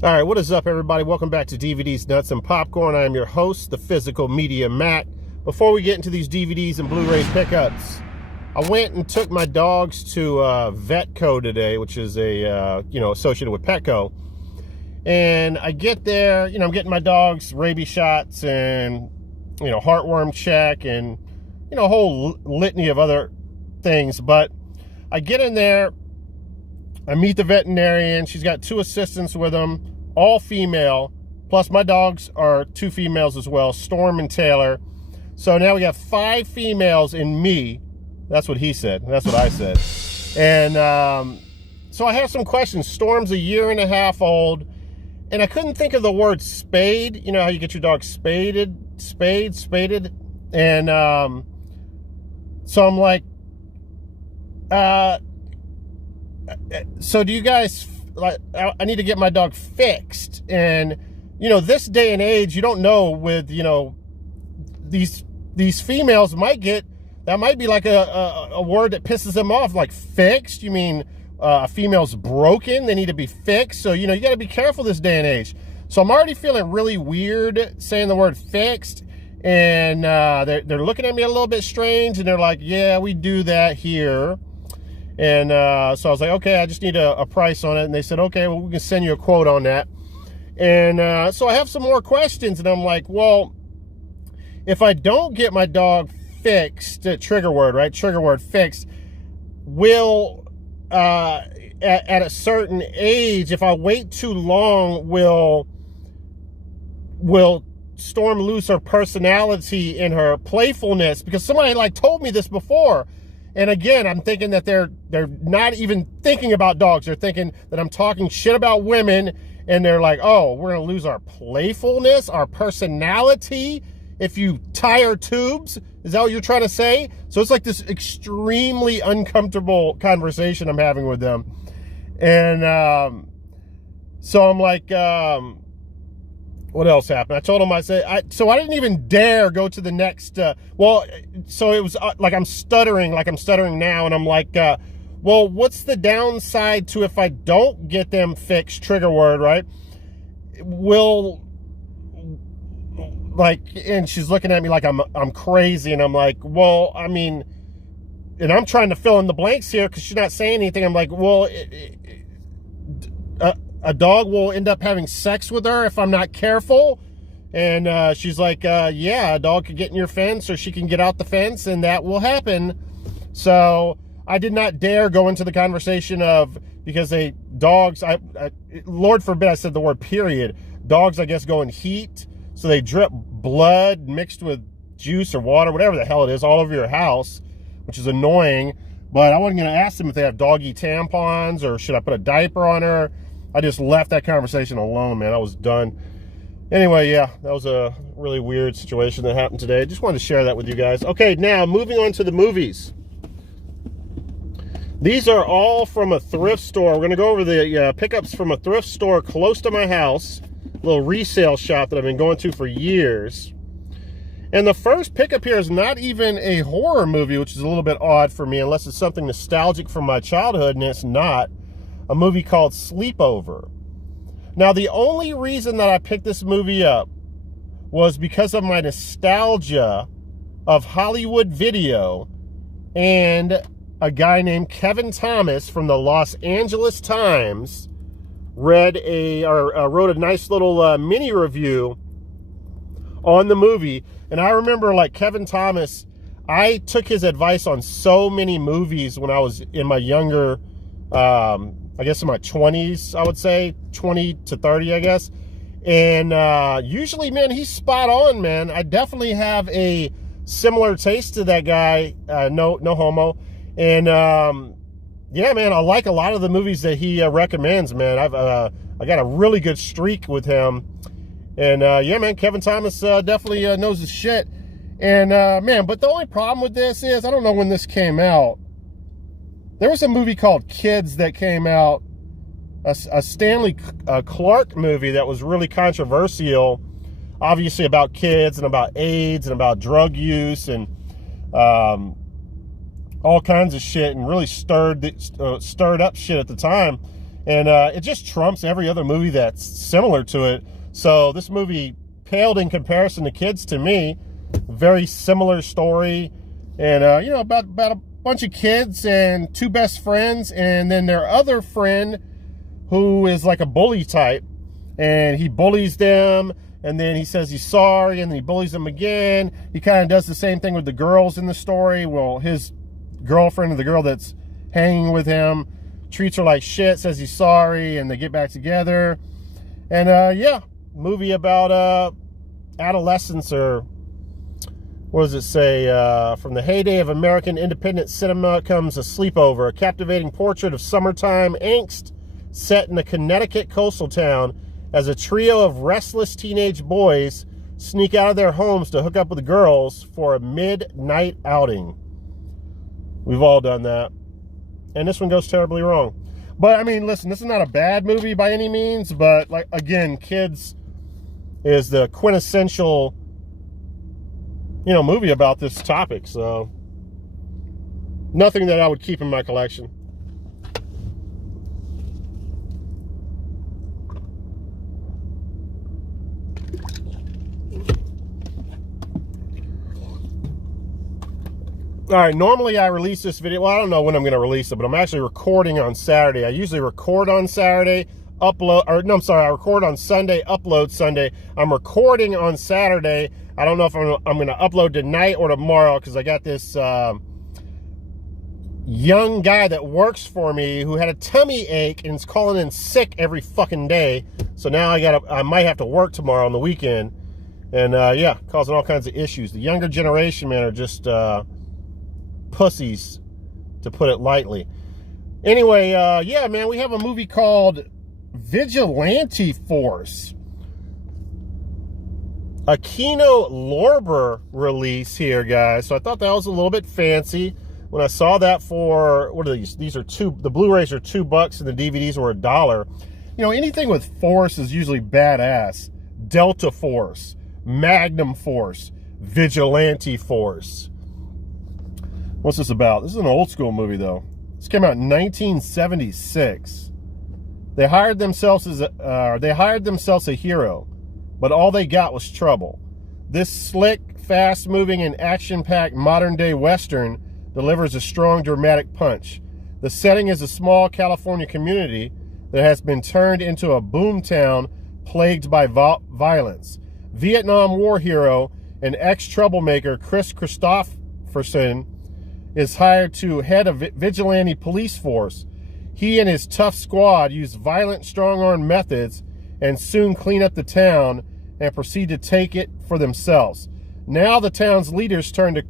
All right, what is up, everybody? Welcome back to DVDs, Nuts, and Popcorn. I am your host, the Physical Media Mack. Before we get into these DVDs and Blu-ray pickups, I went and took my dogs to Vetco today, which is a associated with Petco. And I get there, I'm getting my dogs rabies shots and heartworm check and a whole litany of other things. But I get in there. I meet the veterinarian. She's got 2 assistants with them, all female. Plus my dogs are 2 females as well, Storm and Taylor. So now we have 5 females and me. That's what he said. That's what I said. And so I have some questions. Storm's 1.5 years old. And I couldn't think of the word spayed. You know how you get your dog spaded? And so I'm like, so do you guys, like, I need to get my dog fixed. And, this day and age, you don't know with, these females that might be like a word that pisses them off, like fixed. You mean a female's broken, they need to be fixed. So, you got to be careful this day and age. So I'm already feeling really weird saying the word fixed. And they're looking at me a little bit strange. And they're like, yeah, we do that here. And so I was like, okay, I just need a price on it. And they said, okay, well, we can send you a quote on that. And so I have some more questions. And I'm like, well, if I don't get my dog fixed, trigger word, right? Trigger word, fixed, will, at a certain age, if I wait too long, will Storm lose her personality and her playfulness? Because somebody told me this before. And again, I'm thinking that they're not even thinking about dogs. They're thinking that I'm talking shit about women. And they're like, oh, we're going to lose our playfulness, our personality if you tie our tubes. Is that what you're trying to say? So it's like this extremely uncomfortable conversation I'm having with them. And so I'm like, what else happened? I told him, so I didn't even dare go to the next, so it was like I'm stuttering now. And I'm like, well, what's the downside to if I don't get them fixed, trigger word, right? And she's looking at me like I'm crazy. And I'm like, well, I mean, and I'm trying to fill in the blanks here because she's not saying anything. I'm like, well, a dog will end up having sex with her if I'm not careful. And she's like, yeah, a dog could get in your fence or she can get out the fence and that will happen. So I did not dare go into the conversation because dogs, Lord forbid I said the word period. Dogs, I guess, go in heat. So they drip blood mixed with juice or water, whatever the hell it is, all over your house, which is annoying. But I wasn't going to ask them if they have doggy tampons or should I put a diaper on her. I just left that conversation alone, man. I was done. Anyway, yeah, that was a really weird situation that happened today. Just wanted to share that with you guys. Okay, now moving on to the movies. These are all from a thrift store. We're going to go over the pickups from a thrift store close to my house. A little resale shop that I've been going to for years. And the first pickup here is not even a horror movie, which is a little bit odd for me, unless it's something nostalgic from my childhood, and it's not. A movie called Sleepover. Now, the only reason that I picked this movie up was because of my nostalgia of Hollywood Video and a guy named Kevin Thomas from the Los Angeles Times wrote a nice little mini review on the movie. And I remember, Kevin Thomas, I took his advice on so many movies when I was in my younger, I guess in my 20s, I would say, 20 to 30, I guess. And usually, man, he's spot on, man. I definitely have a similar taste to that guy, no homo. And yeah, man, I like a lot of the movies that he recommends, man. I got a really good streak with him. And yeah, man, Kevin Thomas definitely knows his shit. And man, but the only problem with this is, I don't know when this came out. There was a movie called Kids that came out, a Stanley Clark movie that was really controversial, obviously about kids and about AIDS and about drug use and all kinds of shit, and really stirred up shit at the time. And it just trumps every other movie that's similar to it. So this movie paled in comparison to Kids to me. Very similar story. And, you know, about a bunch of kids and two best friends. And then their other friend who is like a bully type. And he bullies them. And then he says he's sorry. And then he bullies them again. He kind of does the same thing with the girls in the story. Well, his girlfriend, or the girl that's hanging with him, treats her like shit, says he's sorry, and they get back together. And yeah, movie about adolescence, or what does it say? From the heyday of American independent cinema comes A Sleepover, a captivating portrait of summertime angst set in a Connecticut coastal town as a trio of restless teenage boys sneak out of their homes to hook up with girls for a midnight outing. We've all done that. And this one goes terribly wrong. But, I mean, listen, this is not a bad movie by any means. But, like, again, Kids is the quintessential, you know, movie about this topic. So, nothing that I would keep in my collection. All right, normally I release this video. Well, I don't know when I'm going to release it, but I'm actually recording on Saturday. I usually record on Saturday, upload, or no, I'm sorry, I record on Sunday, upload Sunday. I'm recording on Saturday. I don't know if I'm going to upload tonight or tomorrow, because I got this young guy that works for me who had a tummy ache and is calling in sick every fucking day. So now I might have to work tomorrow on the weekend. And yeah, causing all kinds of issues. The younger generation, man, are just pussies, to put it lightly. Anyway, yeah, man, we have a movie called Vigilante Force. A Kino Lorber release here, guys. So I thought that was a little bit fancy. When I saw that for, what are these? These are the Blu-rays are $2 and the DVDs were $1. You know, anything with Force is usually badass. Delta Force, Magnum Force, Vigilante Force. What's this about? This is an old school movie, though. This came out in 1976. They hired themselves a hero, but all they got was trouble. This slick, fast-moving, and action-packed modern-day Western delivers a strong, dramatic punch. The setting is a small California community that has been turned into a boomtown plagued by violence. Vietnam War hero and ex-troublemaker Chris Christopherson is hired to head a vigilante police force. He and his tough squad use violent, strong-arm methods and soon clean up the town and proceed to take it for themselves. Now the town's leaders turn to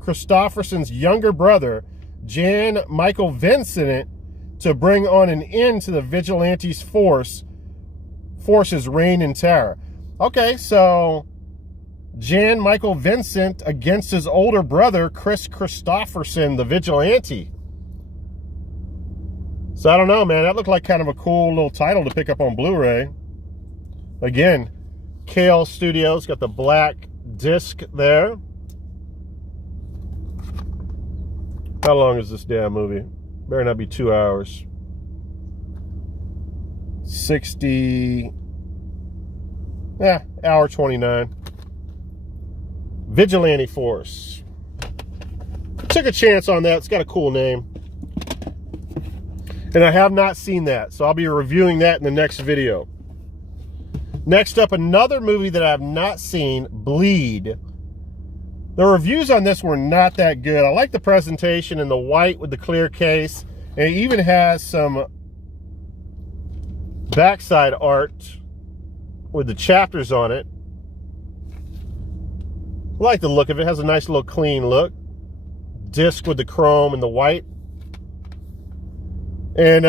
Christopherson's younger brother, Jan Michael Vincent, to bring on an end to the vigilante's force's reign and terror. Okay, so Jan Michael Vincent against his older brother, Chris Christopherson, the vigilante. So I don't know, man. That looked like kind of a cool little title to pick up on Blu-ray. Again, Kale Studios, got the black disc there. How long is this damn movie? Better not be 2 hours. 60... yeah, hour 29. Vigilante Force. Took a chance on that. It's got a cool name. And I have not seen that, so I'll be reviewing that in the next video. Next up, another movie that I have not seen, Bleed. The reviews on this were not that good. I like the presentation and the white with the clear case. And it even has some backside art with the chapters on it. I like the look of it. It has a nice little clean look. Disc with the chrome and the white. And,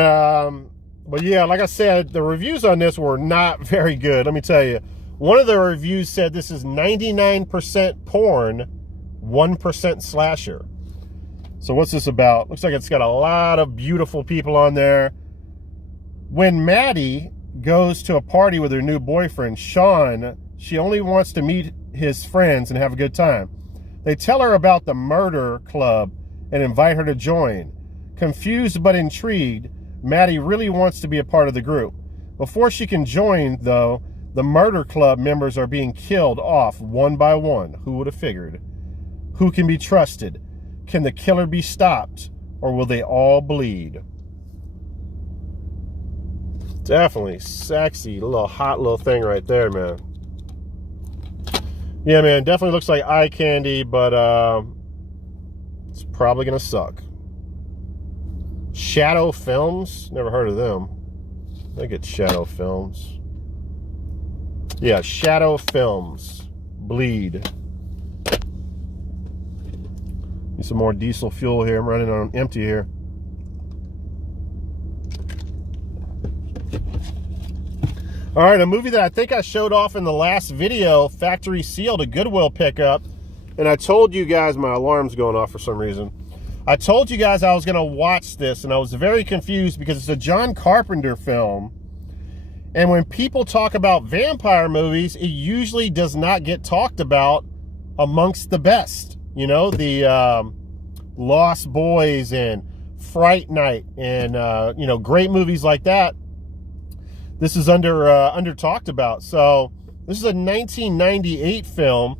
but yeah, like I said, the reviews on this were not very good. Let me tell you. One of the reviews said this is 99% porn, 1% slasher. So what's this about? Looks like it's got a lot of beautiful people on there. When Maddie goes to a party with her new boyfriend, Sean, she only wants to meet his friends and have a good time. They tell her about the murder club and invite her to join. Confused but intrigued, Maddie really wants to be a part of the group. Before she can join, though, the murder club members are being killed off one by one. Who would have figured? Who can be trusted? Can the killer be stopped? Or will they all bleed? Definitely sexy, hot little thing right there, man. Yeah, man, definitely looks like eye candy, but it's probably gonna suck. Shadow Films? Never heard of them. I think it's Shadow Films. Yeah, Shadow Films. Bleed. Need some more diesel fuel here. I'm running on empty here. All right, a movie that I think I showed off in the last video, Factory Sealed, a Goodwill pickup. And I told you guys, my alarm's going off for some reason. I told you guys I was going to watch this, and I was very confused because it's a John Carpenter film. And when people talk about vampire movies, it usually does not get talked about amongst the best. You know, the Lost Boys and Fright Night and, you know, great movies like that. This is under talked about. So this is a 1998 film,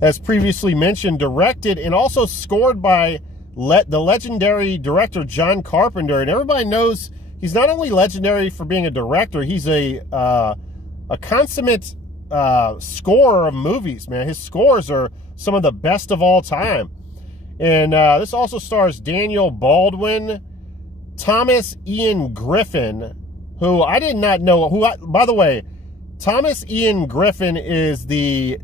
as previously mentioned, directed and also scored by the legendary director John Carpenter. And everybody knows he's not only legendary for being a director, he's a consummate scorer of movies, man. His scores are some of the best of all time. And this also stars Daniel Baldwin, Thomas Ian Griffin, who I did not know. By the way, Thomas Ian Griffin is the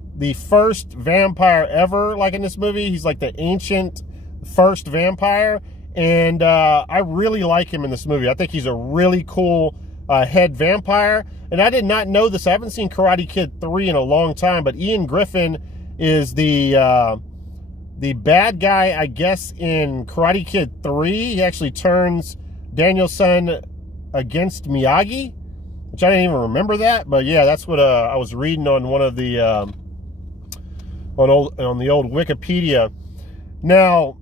first vampire ever, like in this movie. He's like the ancient first vampire. And I really like him in this movie. I think he's a really cool head vampire. And I did not know this. I haven't seen Karate Kid 3 in a long time. But Ian Griffin is the bad guy, I guess, in Karate Kid 3. He actually turns Daniel-san against Miyagi, which I didn't even remember that. But yeah, that's what I was reading on one of the on the old Wikipedia. Now,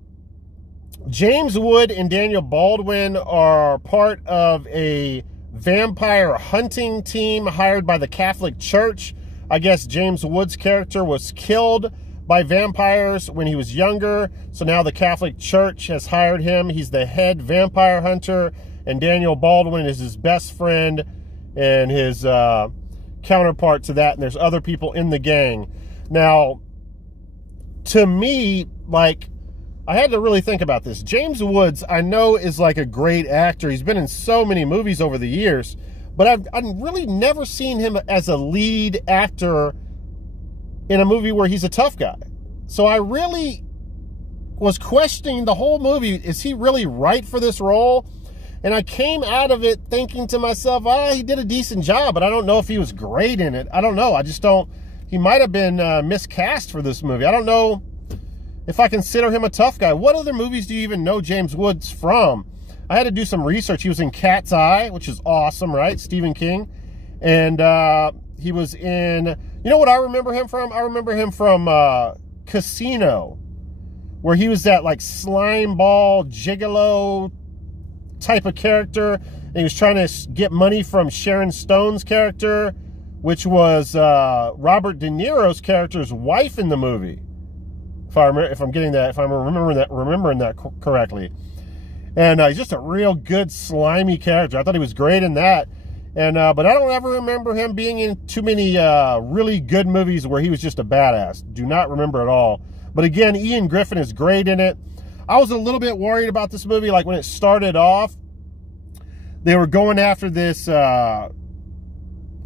James Wood and Daniel Baldwin are part of a vampire hunting team hired by the Catholic Church. I guess James Wood's character was killed by vampires when he was younger, so now the Catholic Church has hired him. He's the head vampire hunter, and Daniel Baldwin is his best friend and his counterpart to that, and there's other people in the gang. Now, to me, like, I had to really think about this. James Woods, I know, is like a great actor. He's been in so many movies over the years, but I've really never seen him as a lead actor in a movie where he's a tough guy. So I really was questioning the whole movie. Is he really right for this role? And I came out of it thinking to myself, he did a decent job, but I don't know if he was great in it. I don't know. I just don't. He might have been miscast for this movie. I don't know if I consider him a tough guy. What other movies do you even know James Woods from? I had to do some research. He was in Cat's Eye, which is awesome, right? Stephen King. And he was in, you know what I remember him from? I remember him from Casino, where he was that like slime ball gigolo type of character, and he was trying to get money from Sharon Stone's character, which was Robert De Niro's character's wife in the movie. If I'm remembering that correctly. And he's just a real good slimy character. I thought he was great in that. And but I don't ever remember him being in too many really good movies where he was just a badass. Do not remember at all. But again, Ian Griffin is great in it. I was a little bit worried about this movie. Like when it started off, they were going after this, I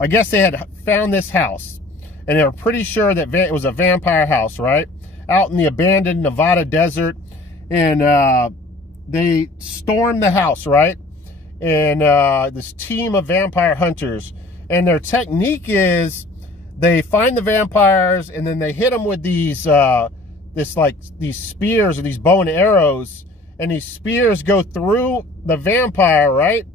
guess they had found this house, and they were pretty sure that it was a vampire house, right? Out in the abandoned Nevada desert. And they stormed the house, right? And this team of vampire hunters. And their technique is they find the vampires, and then they hit them with these these spears or these bow and arrows, and these spears go through the vampire, right?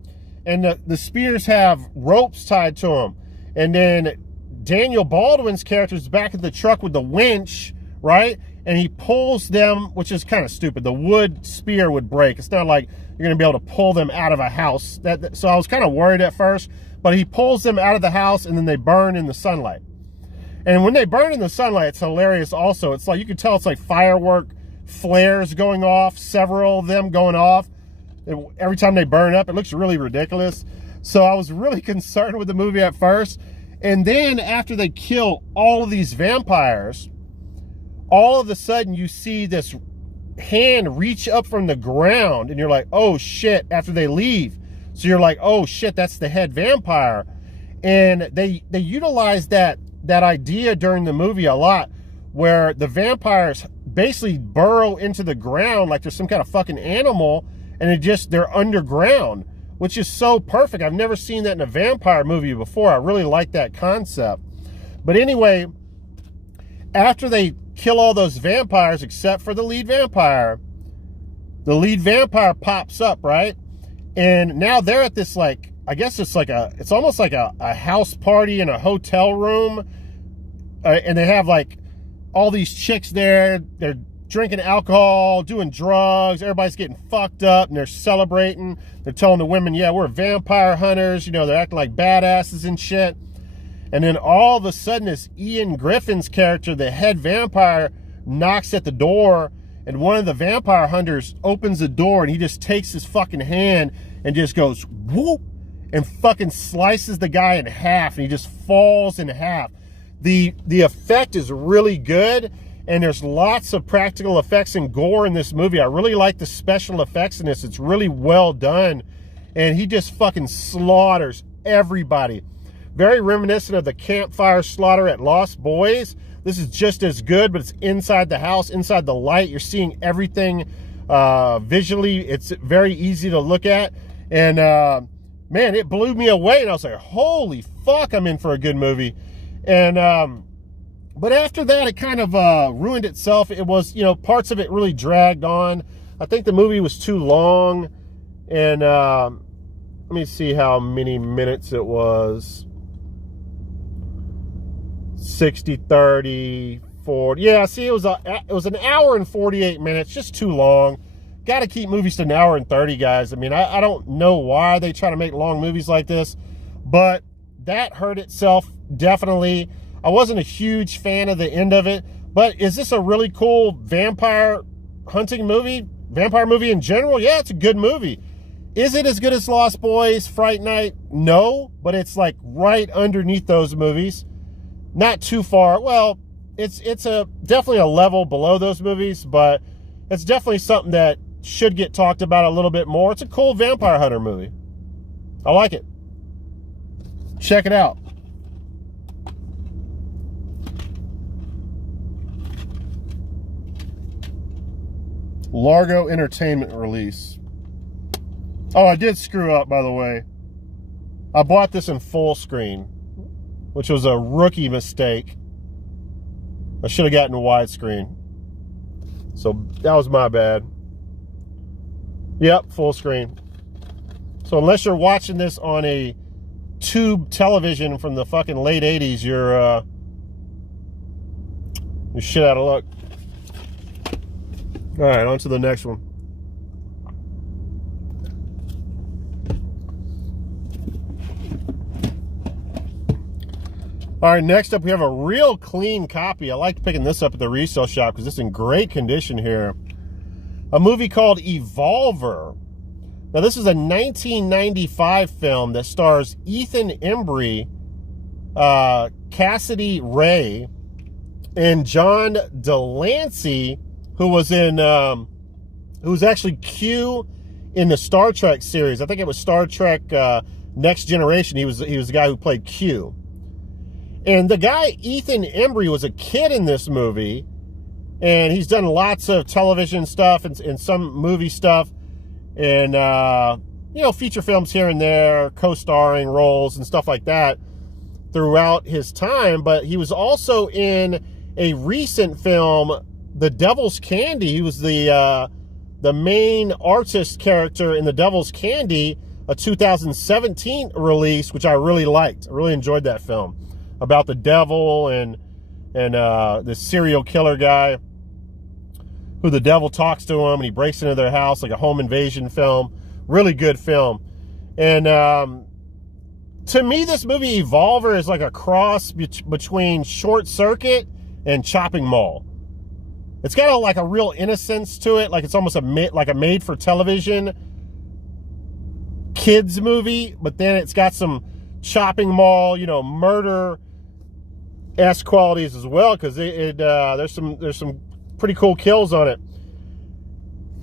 And the spears have ropes tied to them. And then Daniel Baldwin's character is back at the truck with the winch, right? And he pulls them, which is kind of stupid. The wood spear would break. It's not like you're going to be able to pull them out of a house. So I was kind of worried at first, but he pulls them out of the house and then they burn in the sunlight. And when they burn in the sunlight, it's hilarious also. It's like, you can tell it's like firework flares going off, several of them going off. And every time they burn up, it looks really ridiculous. So I was really concerned with the movie at first. And then after they kill all of these vampires, all of a sudden you see this hand reach up from the ground and you're like, oh shit, after they leave. So you're like, oh shit, that's the head vampire. And they utilize that idea during the movie a lot, where the vampires basically burrow into the ground like there's some kind of fucking animal, and they're underground, which is so perfect. I've never seen that in a vampire movie before. I really like that concept. But anyway, after they kill all those vampires except for the lead vampire pops up, right? And now they're at this, like, I guess it's almost like a house party in a hotel room. And they have like all these chicks there. They're drinking alcohol, doing drugs. Everybody's getting fucked up and they're celebrating. They're telling the women, yeah, we're vampire hunters. You know, they're acting like badasses and shit. And then all of a sudden, this Ian Griffin's character, the head vampire, knocks at the door, and one of the vampire hunters opens the door, and he just takes his fucking hand and just goes whoop and fucking slices the guy in half, and he just falls in half. The effect is really good, and there's lots of practical effects and gore in this movie. I really like the special effects in this. It's really well done, and he just fucking slaughters everybody. Very reminiscent of the campfire slaughter at Lost Boys. This is just as good, but it's inside the house, inside the light. You're seeing everything visually. It's very easy to look at. And, man, it blew me away. And I was like, holy fuck, I'm in for a good movie. And, but after that, it kind of ruined itself. It was, you know, parts of it really dragged on. I think the movie was too long. And let me see how many minutes it was. 60, 30, 40. Yeah, see, it was an hour and 48 minutes, just too long. Got to keep movies to an hour and 30, guys. I mean, I don't know why they try to make long movies like this, but that hurt itself, definitely. I wasn't a huge fan of the end of it, but is this a really cool vampire hunting movie? Vampire movie in general? Yeah, it's a good movie. Is it as good as Lost Boys, Fright Night? No, but it's like right underneath those movies. Not too far. Well, it's definitely a level below those movies, but it's definitely something that should get talked about a little bit more. It's a cool vampire hunter movie. I like it. Check it out. Largo Entertainment release. Oh, I did screw up, by the way. I bought this in full screen, which was a rookie mistake. I should have gotten widescreen. So that was my bad. Yep, full screen. So unless you're watching this on a tube television from the fucking late 80s, you're shit out of luck. All right, on to the next one. All right, next up we have a real clean copy. I like picking this up at the resale shop because it's in great condition here. A movie called Evolver. Now, this is a 1995 film that stars Ethan Embry, Cassidy Ray, and John Delancey, who was actually Q in the Star Trek series. I think it was Star Trek Next Generation. He was the guy who played Q. And the guy, Ethan Embry, was a kid in this movie, and he's done lots of television stuff and some movie stuff, and, you know, feature films here and there, co-starring roles and stuff like that throughout his time. But he was also in a recent film, The Devil's Candy. He was the main artist character in The Devil's Candy, a 2017 release, which I really liked. I really enjoyed that film, about the devil and the serial killer guy who the devil talks to him and he breaks into their house, like a home invasion film. Really good film. And to me, this movie Evolver is like a cross between Short Circuit and Chopping Mall. It's got like a real innocence to it, like it's almost a made-for-television kids movie, but then it's got some Chopping Mall, you know, murder-esque qualities as well, because there's some pretty cool kills on it.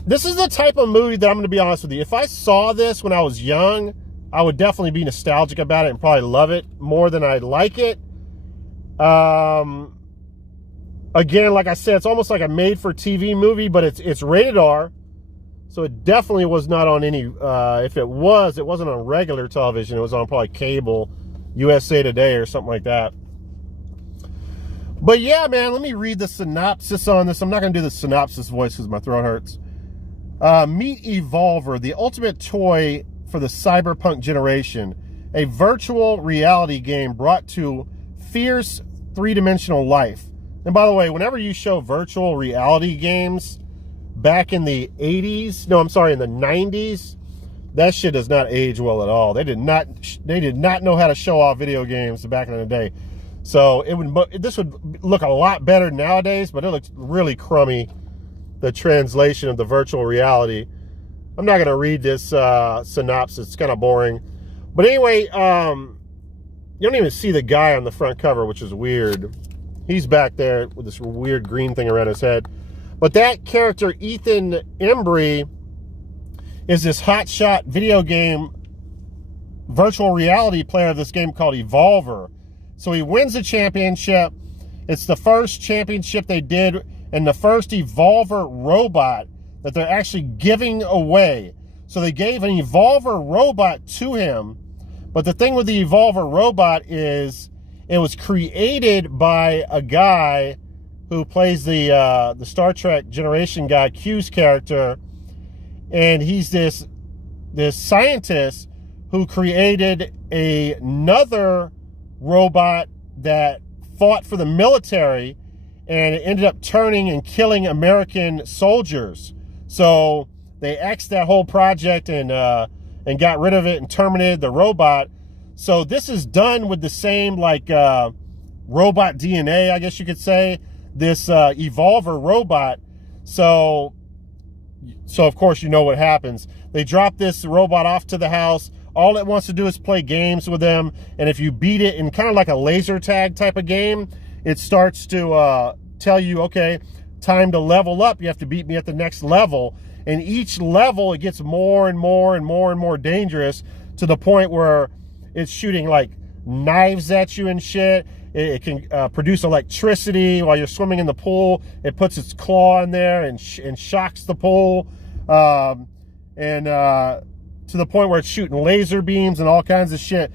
This is the type of movie that I'm going to be honest with you. If I saw this when I was young, I would definitely be nostalgic about it and probably love it more than I'd like it. Again, like I said, it's almost like a made-for-TV movie, but it's rated R, so it definitely was not on any. If it wasn't on regular television. It was on probably cable, USA Today or something like that. But yeah, man, let me read the synopsis on this. I'm not going to do the synopsis voice because my throat hurts. Meet Evolver, the ultimate toy for the cyberpunk generation. A virtual reality game brought to fierce three-dimensional life. And by the way, whenever you show virtual reality games back in the 80s, in the 90s, that shit does not age well at all. They did not know how to show off video games back in the day. So this would look a lot better nowadays, but it looks really crummy, the translation of the virtual reality. I'm not going to read this synopsis. It's kind of boring. But anyway, you don't even see the guy on the front cover, which is weird. He's back there with this weird green thing around his head. But that character, Ethan Embry, is this hotshot video game virtual reality player of this game called Evolver. So he wins the championship. It's the first championship they did, and the first Evolver robot that they're actually giving away. So they gave an Evolver robot to him. But the thing with the Evolver robot is it was created by a guy who plays the Star Trek Generation guy, Q's character. And he's this scientist who created another robot that fought for the military, and it ended up turning and killing American soldiers. So they axed that whole project and got rid of it and terminated the robot. So this is done with the same robot DNA, I guess you could say, this Evolver robot. So of course you know what happens. They drop this robot off to the house. All it wants to do is play games with them, and if you beat it in kind of like a laser tag type of game, it starts to tell you, okay, time to level up. You have to beat me at the next level. And each level, it gets more and more and more and more dangerous, to the point where it's shooting like knives at you and shit. It can produce electricity while you're swimming in the pool. It puts its claw in there and shocks the pool. To the point where it's shooting laser beams and all kinds of shit.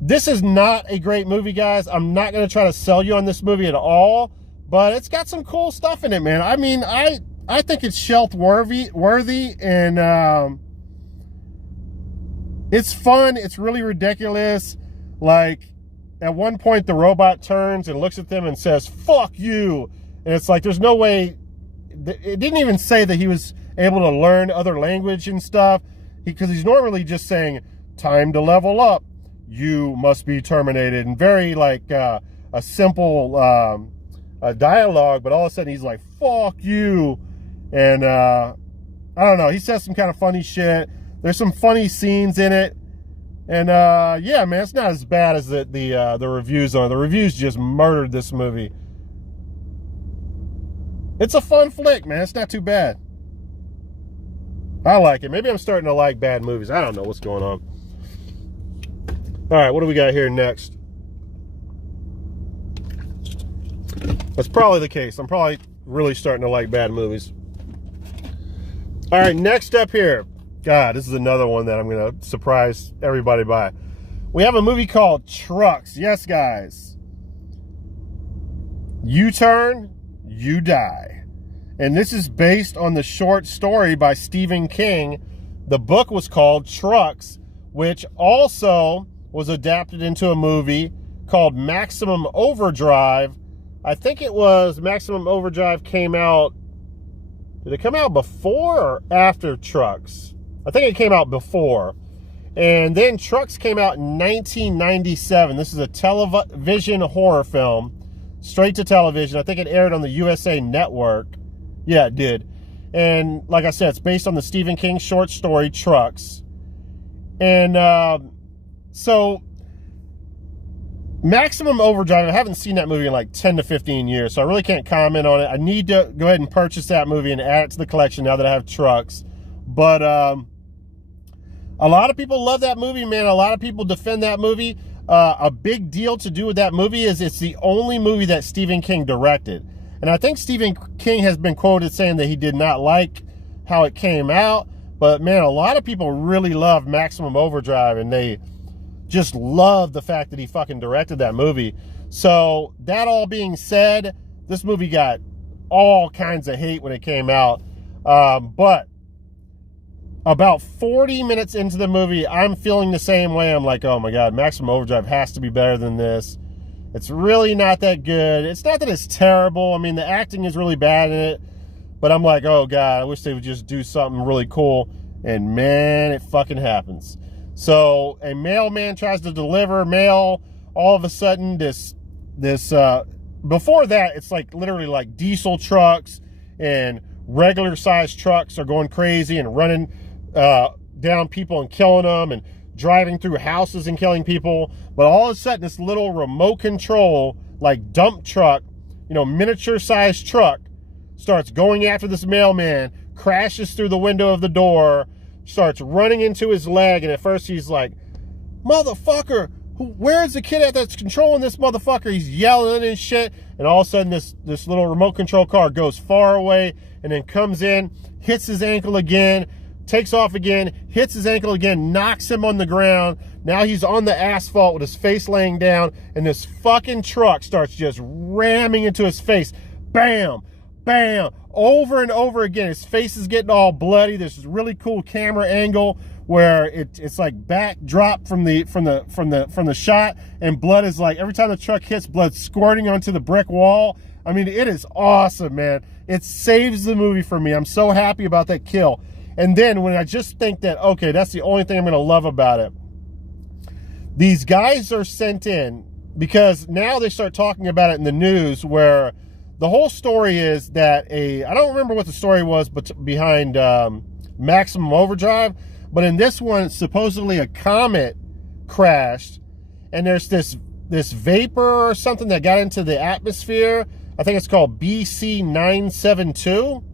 This is not a great movie, guys. I'm not going to try to sell you on this movie at all, but it's got some cool stuff in it, man. I mean, I think it's shelf worthy, and it's fun. It's really ridiculous. Like, at one point, the robot turns and looks at them and says, "Fuck you." And it's like, there's no way. It didn't even say that he was able to learn other language and stuff, because he's normally just saying, "Time to level up. You must be terminated." And very a simple dialogue, but all of a sudden he's like, "Fuck you." And I don't know, he says some kind of funny shit. There's some funny scenes in it. And yeah, man, it's not as bad as the reviews on it. The reviews just murdered this movie. It's a fun flick, man. It's not too bad. I like it. Maybe I'm starting to like bad movies. I don't know what's going on. All right, what do we got here next? That's probably the case. I'm probably really starting to like bad movies. All right, next up here. God, this is another one that I'm going to surprise everybody by. We have a movie called Trucks. Yes, guys. You turn, you die. And this is based on the short story by Stephen King. The book was called Trucks, which also was adapted into a movie called Maximum Overdrive. I think it was Maximum Overdrive came out. Did it come out before or after Trucks? I think it came out before. And then Trucks came out in 1997. This is a television horror film, straight to television. I think it aired on the USA Network. Yeah, it did. And like I said, it's based on the Stephen King short story, Trucks. And so Maximum Overdrive, I haven't seen that movie in like 10 to 15 years, so I really can't comment on it. I need to go ahead and purchase that movie and add it to the collection now that I have Trucks. But a lot of people love that movie, man. A lot of people defend that movie. A big deal to do with that movie is it's the only movie that Stephen King directed. And I think Stephen King has been quoted saying that he did not like how it came out. But, man, a lot of people really love Maximum Overdrive, and they just love the fact that he fucking directed that movie. So, that all being said, this movie got all kinds of hate when it came out. But about 40 minutes into the movie, I'm feeling the same way. I'm like, oh my God, Maximum Overdrive has to be better than this. It's really not that good. It's not that it's terrible. I mean, the acting is really bad in it. But I'm like, oh God, I wish they would just do something really cool. And man, it fucking happens. So a mailman tries to deliver mail. All of a sudden, before that, it's like literally like diesel trucks and regular sized trucks are going crazy and running down people and killing them and driving through houses and killing people. But all of a sudden, this little remote control, like dump truck, miniature sized truck, starts going after this mailman, crashes through the window of the door, starts running into his leg. And at first he's like, motherfucker, where's the kid at that's controlling this motherfucker? He's yelling and shit. And all of a sudden this little remote control car goes far away and then comes in, hits his ankle again, takes off again, hits his ankle again, knocks him on the ground. Now he's on the asphalt with his face laying down, and this fucking truck starts just ramming into his face. Bam, bam, over and over again. His face is getting all bloody. There's this really cool camera angle where it's like backdrop from the shot, and blood is like, every time the truck hits, blood squirting onto the brick wall. I mean, it is awesome, man. It saves the movie for me. I'm so happy about that kill. And then when I just think that, okay, that's the only thing I'm going to love about it, these guys are sent in because now they start talking about it in the news, where the whole story is that I don't remember what the story was but behind Maximum Overdrive, but in this one, supposedly a comet crashed, and there's this vapor or something that got into the atmosphere. I think it's called BC972.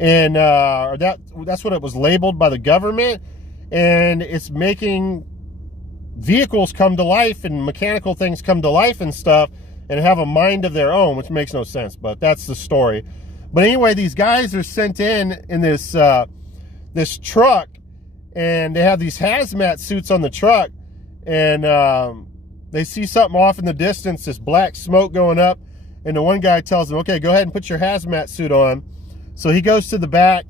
And that's what it was labeled by the government, and it's making vehicles come to life and mechanical things come to life and stuff and have a mind of their own, which makes no sense, but that's the story. But anyway, these guys are sent in this truck, and they have these hazmat suits on the truck, and they see something off in the distance, this black smoke going up, and the one guy tells them, okay, go ahead and put your hazmat suit on. So he goes to the back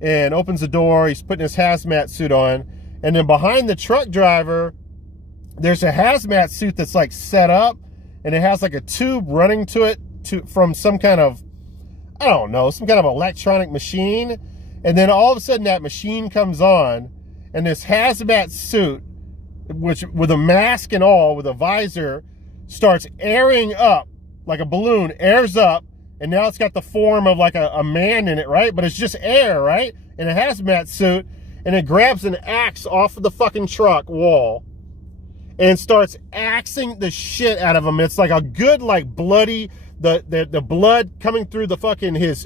and opens the door. He's putting his hazmat suit on. And then behind the truck driver, there's a hazmat suit that's like set up, and it has like a tube running to it from some kind of, I don't know, some kind of electronic machine. And then all of a sudden that machine comes on, and this hazmat suit, which with a mask and all, with a visor, starts airing up like a balloon, airs up. And now it's got the form of like a man in it, right? But it's just air, right? In a hazmat suit. And it grabs an axe off of the fucking truck wall and starts axing the shit out of him. It's like a good, like, bloody, the blood coming through the fucking his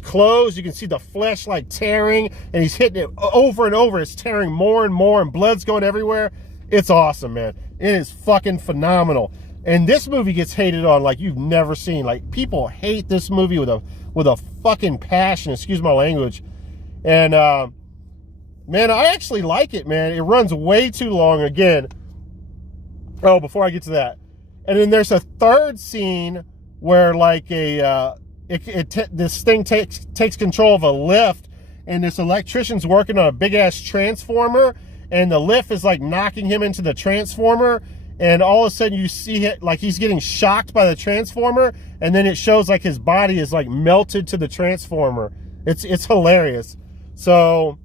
clothes. You can see the flesh like tearing, and he's hitting it over and over. It's tearing more and more, and blood's going everywhere. It's awesome, man. It is fucking phenomenal. And this movie gets hated on like you've never seen. Like, people hate this movie with a fucking passion, excuse my language. And man, I actually like it, man. It runs way too long again. Oh, before I get to that. And then there's a third scene where like this thing takes control of a lift, and this electrician's working on a big ass transformer, and the lift is like knocking him into the transformer. And all of a sudden you see it, like he's getting shocked by the transformer, and then it shows like his body is like melted to the transformer. It's hilarious. So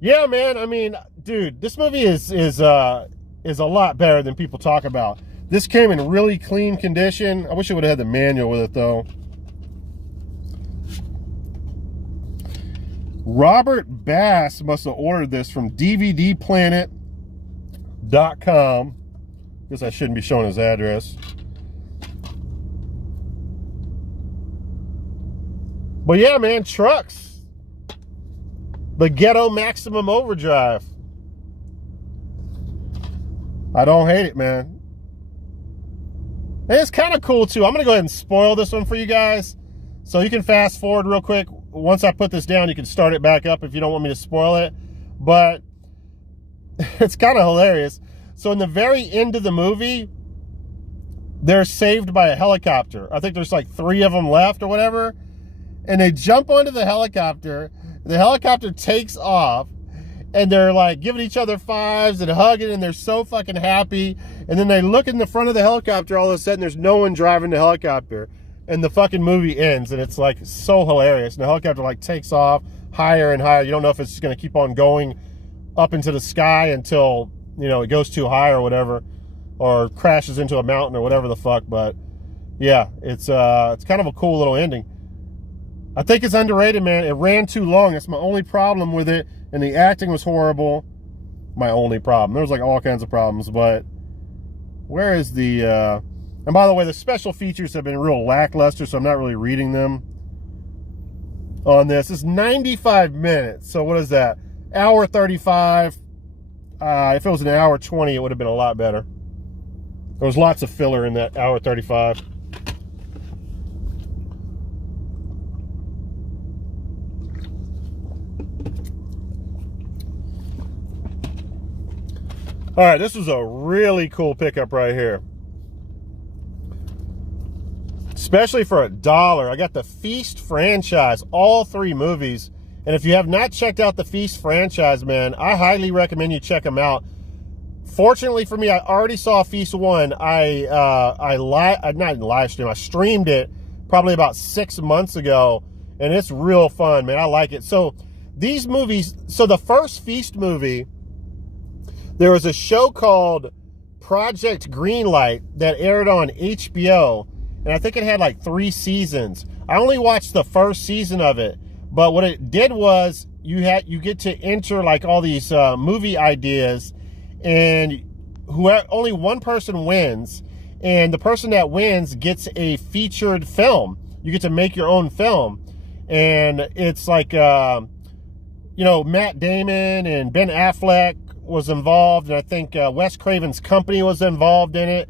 Yeah, man. I mean, dude, this movie is a lot better than people talk about. This came in really clean condition. I wish it would have had the manual with it, though. Robert Bass must have ordered this from DVDplanet.com. Guess I shouldn't be showing his address. But yeah, man, trucks. The Ghetto Maximum Overdrive. I don't hate it, man. And it's kind of cool, too. I'm going to go ahead and spoil this one for you guys. So you can fast forward real quick. Once I put this down, you can start it back up if you don't want me to spoil it. But it's kind of hilarious. So in the very end of the movie, they're saved by a helicopter. I think there's like 3 of them left or whatever. And they jump onto the helicopter. The helicopter takes off. And they're like giving each other fives and hugging. And they're so fucking happy. And then they look in the front of the helicopter. All of a sudden, there's no one driving the helicopter. And the fucking movie ends. And it's like so hilarious. And the helicopter like takes off higher and higher. You don't know if it's just going to keep on going up into the sky until, you know, it goes too high or whatever. Or crashes into a mountain or whatever the fuck. But yeah, it's kind of a cool little ending. I think it's underrated, man. It ran too long. That's my only problem with it. And the acting was horrible. My only problem. There was like all kinds of problems. But where is the... And by the way, the special features have been real lackluster, so I'm not really reading them on this. It's 95 minutes. So what is that? Hour 35. If it was an hour 20, it would have been a lot better. There was lots of filler in that hour 35. All right, this was a really cool pickup right here. Especially for $1. I got the Feast franchise, all 3 movies. And if you have not checked out the Feast franchise, man, I highly recommend you check them out. Fortunately for me, I already saw Feast 1. I streamed it probably about 6 months ago. And it's real fun, man. I like it. So these movies, so the first Feast movie, there was a show called Project Greenlight that aired on HBO, and I think it had like 3 seasons. I only watched the first season of it, but what it did was you get to enter like all these movie ideas, and only one person wins, and the person that wins gets a featured film. You get to make your own film, and it's like you know, Matt Damon and Ben Affleck was involved, and I think Wes Craven's company was involved in it.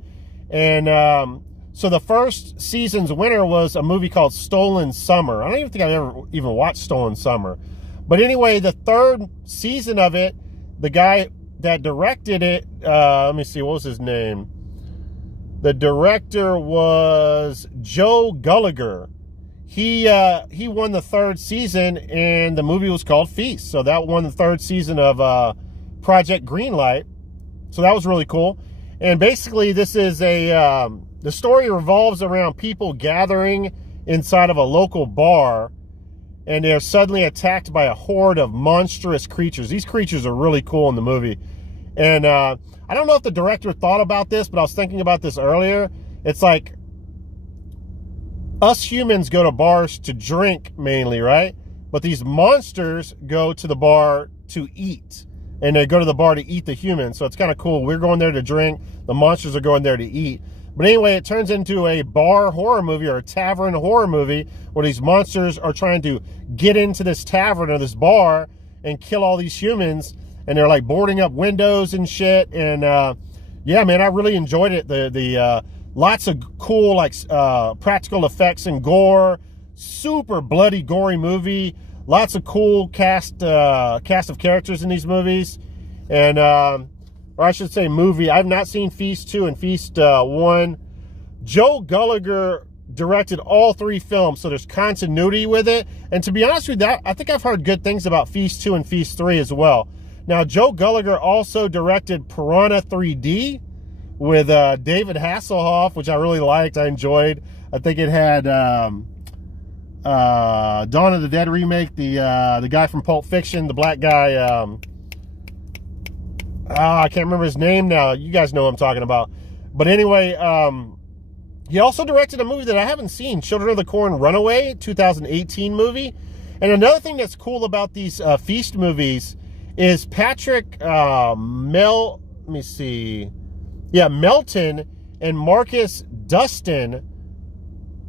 And so the first season's winner was a movie called Stolen Summer. I don't even think I've ever even watched Stolen Summer. But anyway, the 3rd season of it, the guy that directed it, let me see, what was his name? The director was Joe Gallagher. He won the 3rd season, and the movie was called Feast. So that won the 3rd season of Project Greenlight. So that was really cool. And basically this is the story revolves around people gathering inside of a local bar, and they're suddenly attacked by a horde of monstrous creatures. These creatures are really cool in the movie. And I don't know if the director thought about this, but I was thinking about this earlier. It's like us humans go to bars to drink mainly, right? But these monsters go to the bar to eat. And they go to the bar to eat the humans. So it's kind of cool. We're going there to drink. The monsters are going there to eat. But anyway, it turns into a bar horror movie or a tavern horror movie where these monsters are trying to get into this tavern or this bar and kill all these humans. And they're like boarding up windows and shit. And yeah, man, I really enjoyed it. The lots of cool like practical effects and gore. Super bloody, gory movie. Lots of cool cast of characters in these movies. And, or I should say movie. I've not seen Feast 2 and Feast 1. Joe Gallagher directed all 3 films, so there's continuity with it. And to be honest with you, I think I've heard good things about Feast 2 and Feast 3 as well. Now, Joe Gallagher also directed Piranha 3D with David Hasselhoff, which I really liked. I enjoyed. I think it had... Dawn of the Dead remake, the guy from Pulp Fiction, the black guy, I can't remember his name now. You guys know what I'm talking about. But anyway, he also directed a movie that I haven't seen, Children of the Corn Runaway, 2018 movie. And another thing that's cool about these Feast movies is Patrick Melton and Marcus Dustin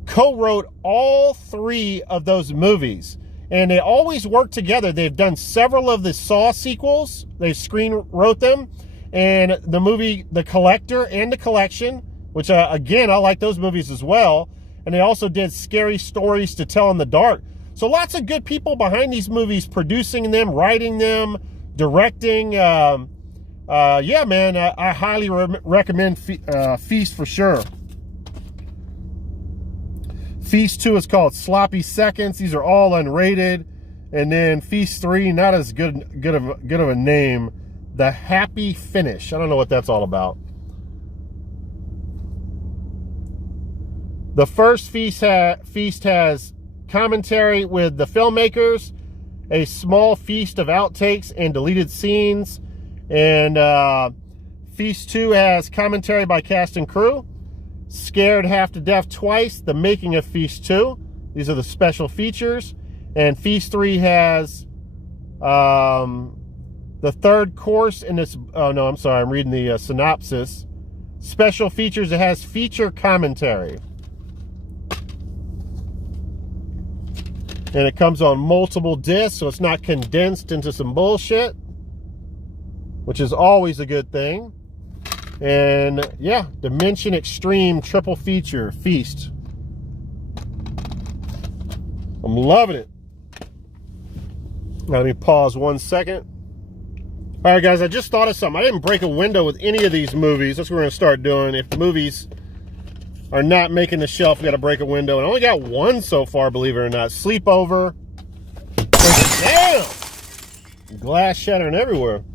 co-wrote all 3 of those movies. And they always work together. They've done several of the Saw sequels. They screen-wrote them. And the movie The Collector and The Collection, which, again, I like those movies as well. And they also did Scary Stories to Tell in the Dark. So lots of good people behind these movies, producing them, writing them, directing. Yeah, man, I highly recommend Feast for sure. Feast 2 is called Sloppy Seconds. These are all unrated. And then Feast 3, not as good of a name. The Happy Finish. I don't know what that's all about. The first Feast has commentary with the filmmakers, a small feast of outtakes and deleted scenes. And Feast 2 has commentary by cast and crew. Scared Half to Death Twice, the making of Feast 2. These are the special features. And Feast 3 has the third course in this. Oh, no, I'm sorry. I'm reading the synopsis. Special features. It has feature commentary. And it comes on multiple discs, so it's not condensed into some bullshit, which is always a good thing. And yeah, Dimension Extreme triple feature Feast. I'm loving it. Now, let me pause 1 second. All right, guys, I just thought of something. I didn't break a window with any of these movies. That's what we're going to start doing. If movies are not making the shelf, we got to break a window. And I only got one so far, believe it or not. Sleepover. Damn! Glass shattering everywhere.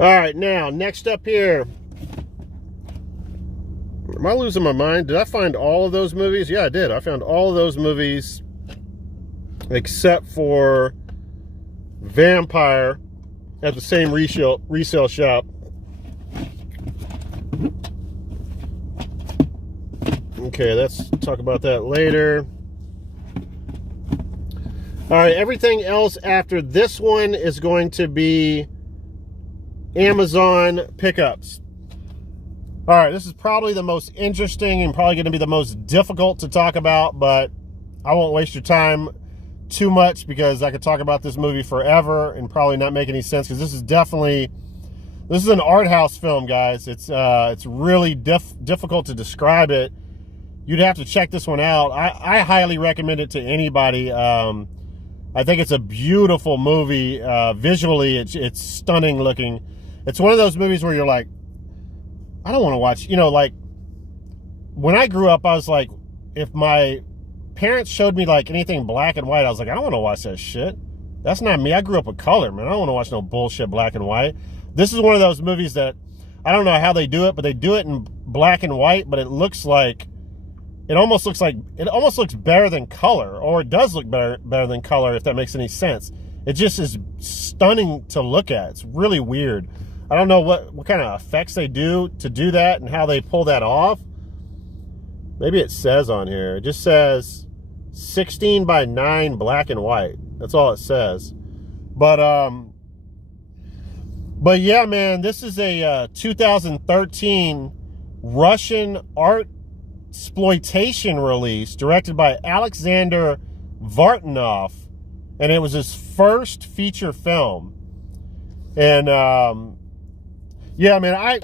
All right, now, next up here. Am I losing my mind? Did I find all of those movies? Yeah, I did. I found all of those movies except for Vampire at the same resale shop. Okay, let's talk about that later. All right, everything else after this one is going to be Amazon pickups. All right, this is probably the most interesting and probably going to be the most difficult to talk about, but I won't waste your time too much because I could talk about this movie forever and probably not make any sense, because this is an art house film, guys. It's really difficult to describe it. You'd have to check this one out. I highly recommend it to anybody. I think it's a beautiful movie. Visually, it's stunning looking. It's one of those movies where you're like, I don't want to watch, like, when I grew up, I was like, if my parents showed me, like, anything black and white, I was like, I don't want to watch that shit. That's not me. I grew up with color, man. I don't want to watch no bullshit black and white. This is one of those movies that, I don't know how they do it, but they do it in black and white, but it almost looks better than color, or it does look better than color, if that makes any sense. It just is stunning to look at. It's really weird. I don't know what kind of effects they do to do that and how they pull that off. Maybe it says on here. It just says 16:9 black and white. That's all it says. But yeah, man, this is a 2013 Russian art exploitation release directed by Alexander Vartanov, and it was his first feature film. And yeah, man, I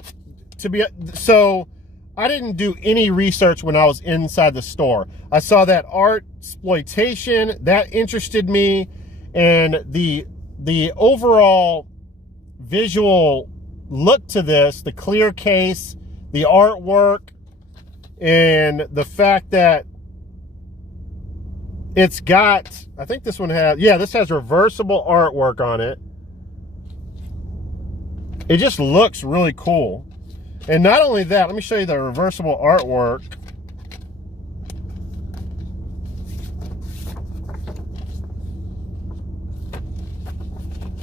didn't do any research when I was inside the store. I saw that art exploitation, that interested me, and the overall visual look to this, the clear case, the artwork, and the fact that it's got, I think this one has, yeah, this has reversible artwork on it. It just looks really cool. And not only that, let me show you the reversible artwork.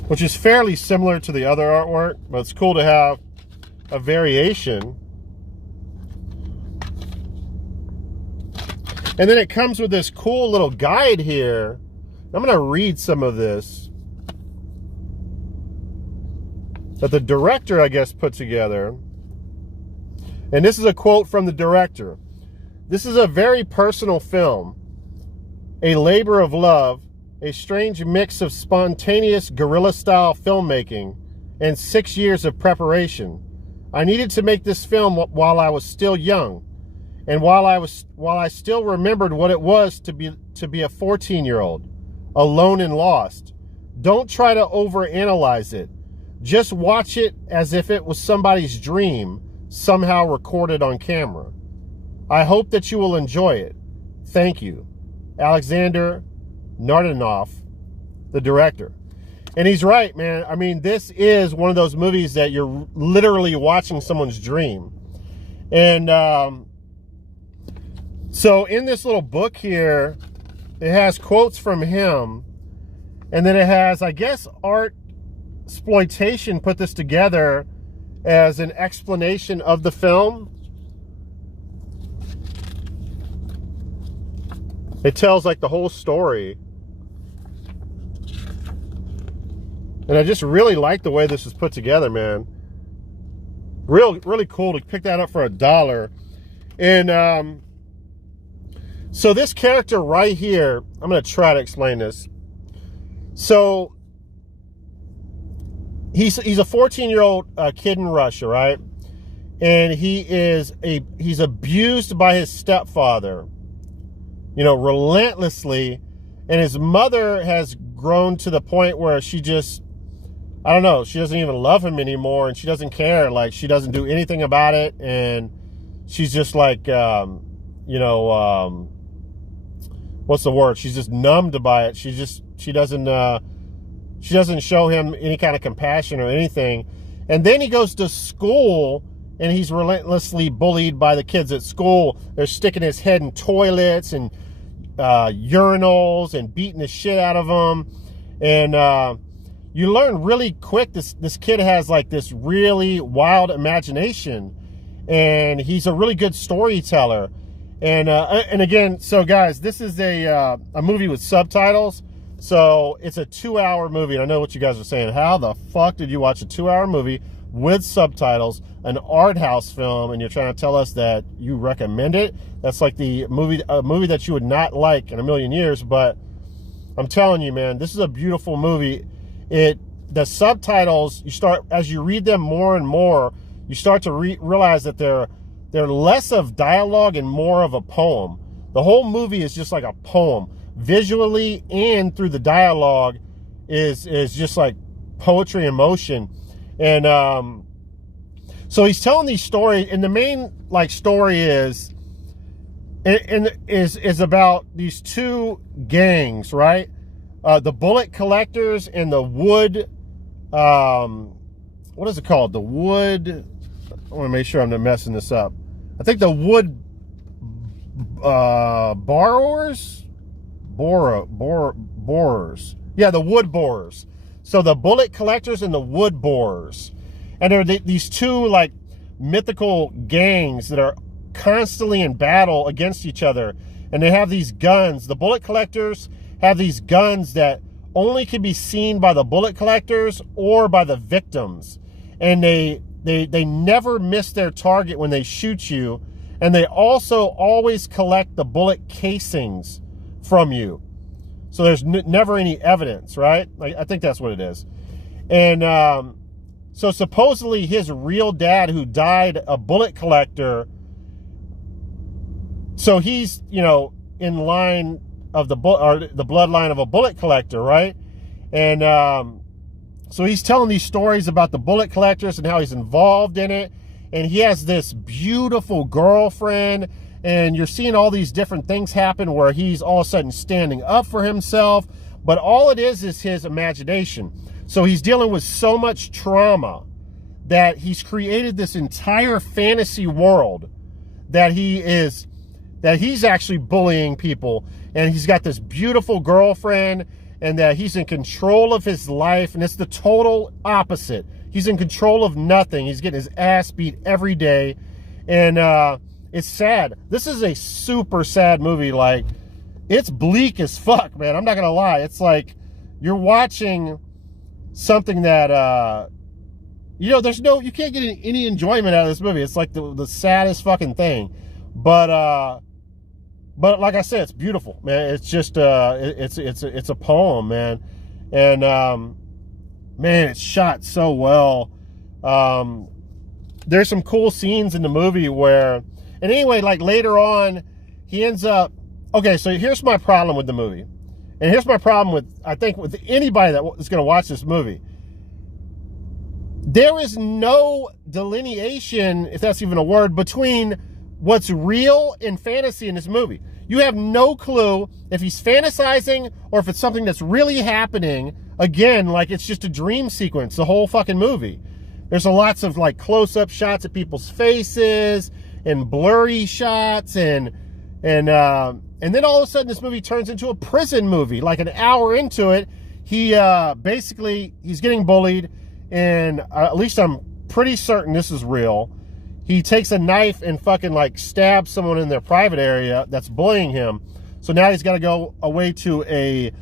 which is fairly similar to the other artwork, but it's cool to have a variation. And then it comes with this cool little guide here. I'm going to read some of this that the director, I guess, put together. And this is a quote from the director. "This is a very personal film, a labor of love, a strange mix of spontaneous guerrilla-style filmmaking, and 6 years of preparation. I needed to make this film while I was still young, and while I still remembered what it was to be a 14-year-old, alone and lost. Don't try to overanalyze it. Just watch it as if it was somebody's dream, somehow recorded on camera. I hope that you will enjoy it. Thank you. Alexander Nardinoff, the director." And he's right, man. I mean, this is one of those movies that you're literally watching someone's dream. And so in this little book here, it has quotes from him. And then it has, I guess, Art Exploitation put this together as an explanation of the film. It tells like the whole story. And I just really like the way this is put together, man. Really cool to pick that up for $1. And so this character right here, I'm going to try to explain this. So he's a 14-year-old kid in Russia, right? And he's abused by his stepfather, you know, relentlessly. And his mother has grown to the point where she just, I don't know, she doesn't even love him anymore, and she doesn't care. Like, she doesn't do anything about it, and she's just like, you know, what's the word? She's just numbed by it. She doesn't show him any kind of compassion or anything. And then he goes to school, and he's relentlessly bullied by the kids at school. They're sticking his head in toilets and urinals and beating the shit out of him. And you learn really quick this kid has like this really wild imagination, and he's a really good storyteller. And again, so guys, this is a movie with subtitles. So it's a 2-hour movie. And I know what you guys are saying. How the fuck did you watch a 2-hour movie with subtitles, an art house film, and you're trying to tell us that you recommend it? That's like a movie that you would not like in a million years. But I'm telling you, man, this is a beautiful movie. The subtitles, as you read them more and more, you start to realize that they're less of dialogue and more of a poem. The whole movie is just like a poem, visually and through the dialogue is just like poetry in motion. And so he's telling these stories, and the main like story is about these two gangs, right? The bullet collectors and the wood, what is it called? The wood, I want to make sure I'm not messing this up. I think the wood borers. Yeah, the wood borers. So the bullet collectors and the wood borers. And there are these two like mythical gangs that are constantly in battle against each other. And they have these guns. The bullet collectors have these guns that only can be seen by the bullet collectors or by the victims. And they never miss their target when they shoot you. And they also always collect the bullet casings from you. So there's never any evidence, right? I think that's what it is. And so supposedly his real dad, who died a bullet collector, so he's, you know, in line of the bloodline of a bullet collector, right? And so he's telling these stories about the bullet collectors and how he's involved in it. And he has this beautiful girlfriend, and you're seeing all these different things happen where he's all of a sudden standing up for himself. But all it is his imagination. So he's dealing with so much trauma that he's created this entire fantasy world that he's actually bullying people. And he's got this beautiful girlfriend, and that he's in control of his life, and it's the total opposite. He's in control of nothing. He's getting his ass beat every day, and it's sad. This is a super sad movie. Like, it's bleak as fuck, man. I'm not gonna lie. It's like you're watching something that you know, you can't get any enjoyment out of this movie. It's like the saddest fucking thing. But like I said, it's beautiful, man. It's just it's a poem, man. And man, it's shot so well. There's some cool scenes in the movie where, and anyway, like later on, he ends up, okay, so here's my problem with the movie. And here's my problem with, I think, with anybody that is going to watch this movie. There is no delineation, if that's even a word, between what's real and fantasy in this movie. You have no clue if he's fantasizing or if it's something that's really happening. Again, like it's just a dream sequence, the whole fucking movie. There's lots of like close-up shots of people's faces and blurry shots, and then all of a sudden this movie turns into a prison movie. Like an hour into it, he basically, he's getting bullied, and at least I'm pretty certain this is real. He takes a knife and fucking like stabs someone in their private area that's bullying him. So now he's got to go away to a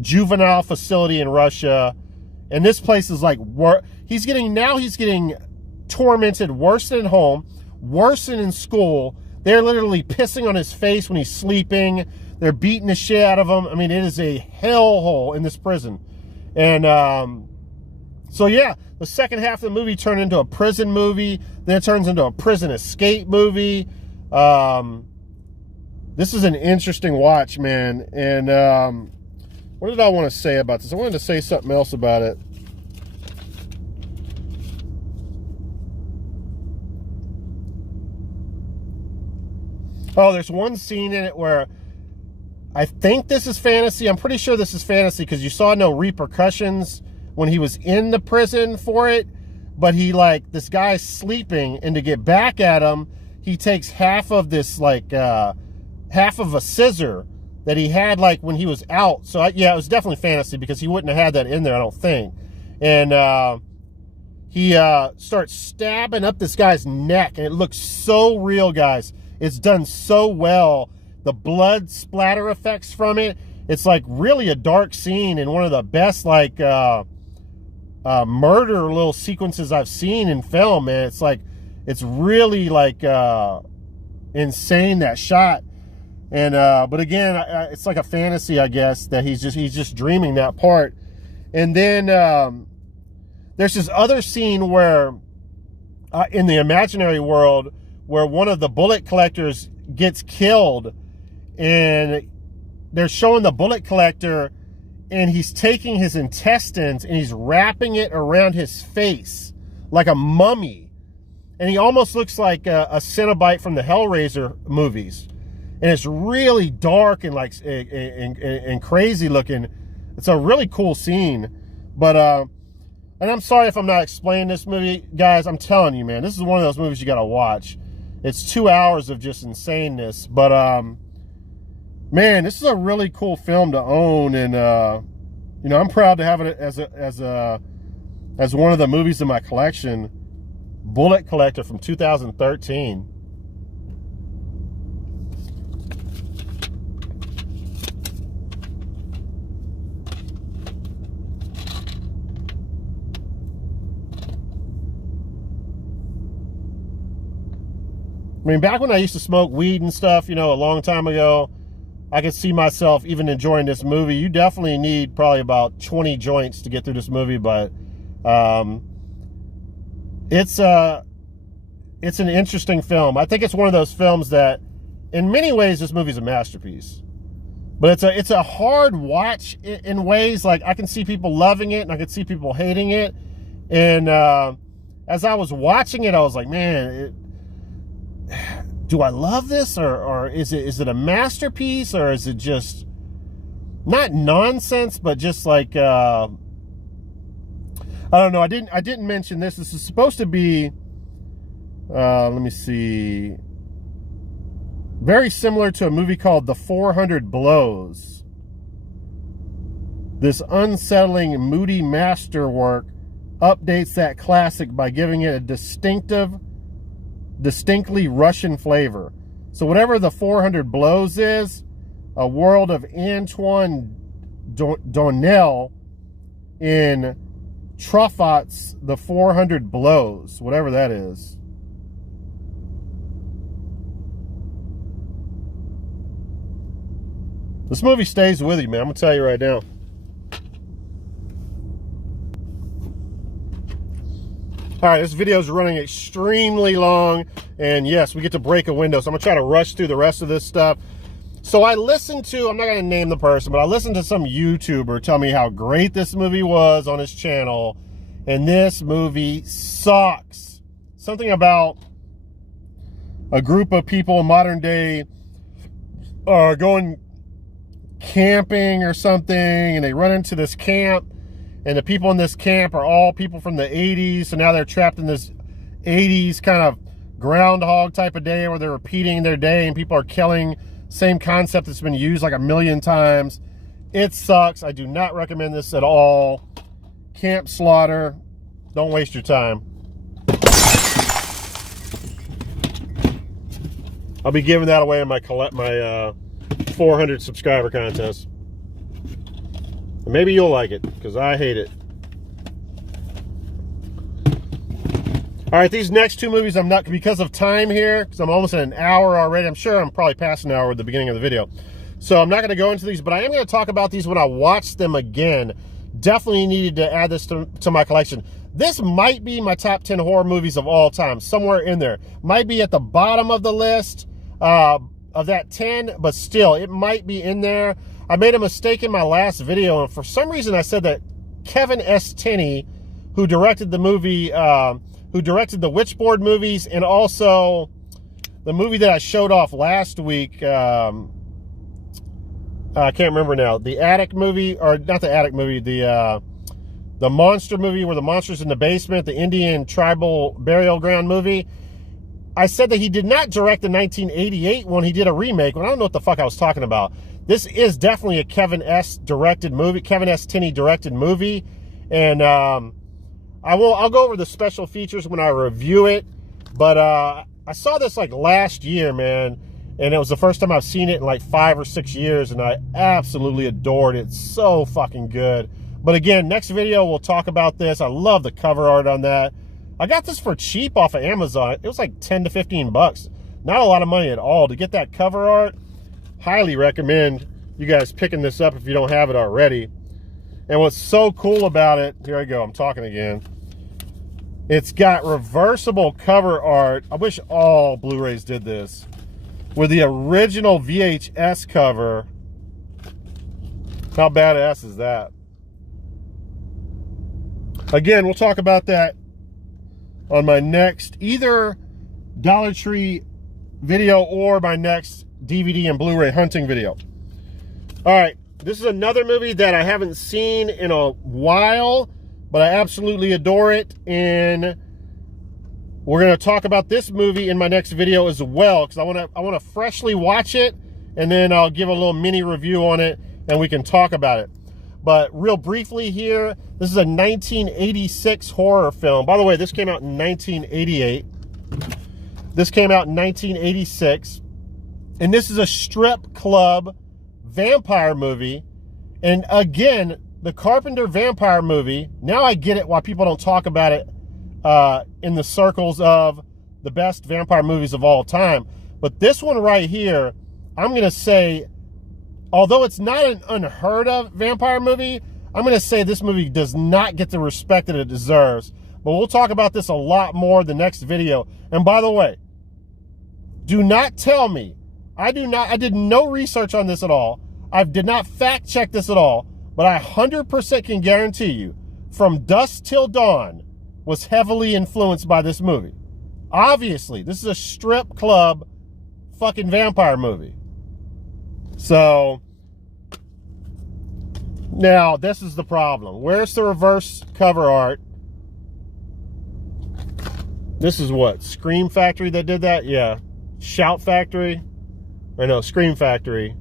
juvenile facility in Russia. And this place is like, he's getting tormented worse than at home, worse than in school. They're literally pissing on his face when he's sleeping. They're beating the shit out of him. I mean, it is a hellhole in this prison. And so yeah, the second half of the movie turned into a prison movie. Then it turns into a prison escape movie. This is an interesting watch, man. And what did I want to say about this? I wanted to say something else about it. Oh, there's one scene in it where I think this is fantasy. I'm pretty sure this is fantasy because you saw no repercussions when he was in the prison for it. But he, like, this guy's sleeping, and to get back at him, he takes half of this, like, half of a scissor that he had, like, when he was out. So, yeah, it was definitely fantasy because he wouldn't have had that in there, I don't think. And he starts stabbing up this guy's neck, and it looks so real, guys. It's done so well. The blood splatter effects from it, it's, like, really a dark scene and one of the best, like, murder little sequences I've seen in film, man. It's like, it's really like insane, that shot. And but again, it's like a fantasy, I guess, that he's just dreaming that part. And then there's this other scene where in the imaginary world where one of the bullet collectors gets killed, and they're showing the bullet collector, and he's taking his intestines and he's wrapping it around his face like a mummy. And he almost looks like a Cenobite from the Hellraiser movies. And it's really dark and like and crazy looking. It's a really cool scene. But and I'm sorry if I'm not explaining this movie, guys. I'm telling you, man, this is one of those movies you gotta watch. It's 2 hours of just insaneness. But man, this is a really cool film to own, and you know, I'm proud to have it as one of the movies in my collection. Bullet Collector from 2013. I mean, back when I used to smoke weed and stuff, you know, a long time ago, I could see myself even enjoying this movie. You definitely need probably about 20 joints to get through this movie, but it's an interesting film. I think it's one of those films that, in many ways, this movie's a masterpiece. But it's a hard watch in ways. Like, I can see people loving it, and I can see people hating it. And as I was watching it, I was like, man, do I love this, or is it a masterpiece, or is it just not nonsense, but just like I don't know. I didn't mention this. This is supposed to be let me see, very similar to a movie called The 400 Blows. This unsettling, moody masterwork updates that classic by giving it a distinctly Russian flavor. So whatever the 400 Blows is, a world of Antoine Donnell in Truffaut's The 400 Blows, whatever that is. This movie stays with you, man. I'm going to tell you right now. All right, this video is running extremely long, and yes, we get to break a window, so I'm going to try to rush through the rest of this stuff. So I listened to, I'm not going to name the person, but I listened to some YouTuber tell me how great this movie was on his channel, and this movie sucks. Something about a group of people in modern day going camping or something, and they run into this camp, and the people in this camp are all people from the 80s, so now they're trapped in this 80s kind of Groundhog type of day where they're repeating their day and people are killing. Same concept that's been used like a million times. It sucks. I do not recommend this at all. Camp slaughter. Don't waste your time. I'll be giving that away in my 400 subscriber contest. Maybe you'll like it, because I hate it. All right, these next two movies, I'm not, because of time here, because I'm almost at an hour already. I'm sure I'm probably past an hour at the beginning of the video. So I'm not going to go into these, but I am going to talk about these when I watch them again. Definitely needed to add this to my collection. This might be my top 10 horror movies of all time, somewhere in there. Might be at the bottom of the list of that 10, but still, it might be in there. I made a mistake in my last video, and for some reason I said that Kevin S. Tenney, who directed the movie, who directed the Witchboard movies, and also the movie that I showed off last week, I can't remember now, the Attic movie, or not the Attic movie, the monster movie where the monster's in the basement, the Indian tribal burial ground movie. I said that he did not direct the 1988 one. He did a remake. Well, I don't know what the fuck I was talking about. This is definitely a Kevin S. directed movie, Kevin S. Tenney directed movie, and I'll go over the special features when I review it. But I saw this like last year, man, and it was the first time I've seen it in like 5 or 6 years, and I absolutely adored it. It's so fucking good. But again, next video we'll talk about this. I love the cover art on that. I got this for cheap off of Amazon. It was like 10 to 15 bucks. Not a lot of money at all. To get that cover art, highly recommend you guys picking this up if you don't have it already. And what's so cool about it, here I go, I'm talking again. It's got reversible cover art. I wish all Blu-rays did this. With the original VHS cover. How badass is that? Again, we'll talk about that on my next either Dollar Tree video or my next DVD and Blu-ray hunting video. All right, this is another movie that I haven't seen in a while, but I absolutely adore it, and we're going to talk about this movie in my next video as well, because I want to freshly watch it, and then I'll give a little mini review on it, and we can talk about it. But real briefly here, this is a 1986 horror film. By the way, this came out in 1988. This came out in 1986. And this is a strip club vampire movie. And again, the Carpenter vampire movie, now I get it why people don't talk about it in the circles of the best vampire movies of all time. But this one right here, I'm going to say, although it's not an unheard of vampire movie, I'm going to say this movie does not get the respect that it deserves. But we'll talk about this a lot more in the next video. And by the way, do not tell me, I did no research on this at all. I did not fact check this at all, but I 100% can guarantee you, From Dusk Till Dawn was heavily influenced by this movie. Obviously, this is a strip club fucking vampire movie. So, now this is the problem. Where's the reverse cover art? This is what? Scream Factory that did that? Yeah. Shout Factory? Or no, Scream Factory.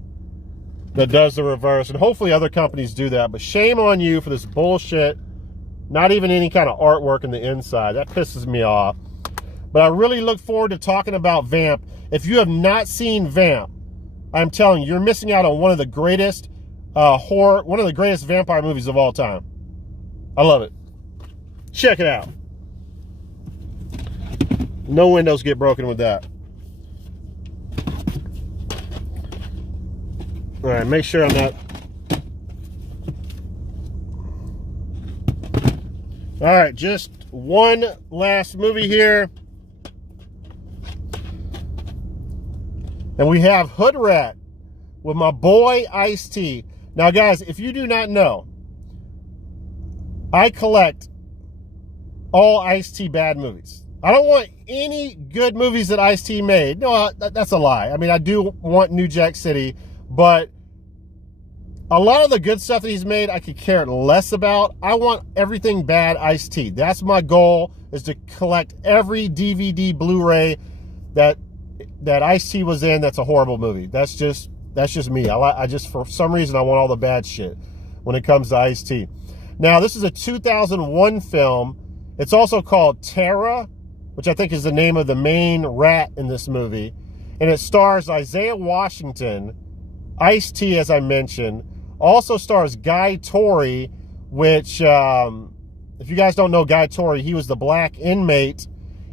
that does the reverse, and hopefully other companies do that, but shame on you for this bullshit. Not even any kind of artwork in the inside. That pisses me off. But I really look forward to talking about Vamp. If you have not seen Vamp, I'm telling you, you're missing out on one of the greatest one of the greatest vampire movies of all time. I love it. Check it out. No windows get broken with that. All right, make sure I'm not. All right, just one last movie here. And we have Hood Rat with my boy Ice-T. Now, guys, if you do not know, I collect all Ice-T bad movies. I don't want any good movies that Ice-T made. No, that's a lie. I mean, I do want New Jack City, but a lot of the good stuff that he's made, I could care less about. I want everything bad Ice-T. That's my goal, is to collect every DVD, Blu-ray that Ice-T was in that's a horrible movie. That's just me. I just, for some reason, I want all the bad shit when it comes to Ice-T. Now, this is a 2001 film. It's also called Terra, which I think is the name of the main rat in this movie. And it stars Isaiah Washington, Ice-T, as I mentioned. Also stars Guy Torry, which, if you guys don't know Guy Torry, he was the black inmate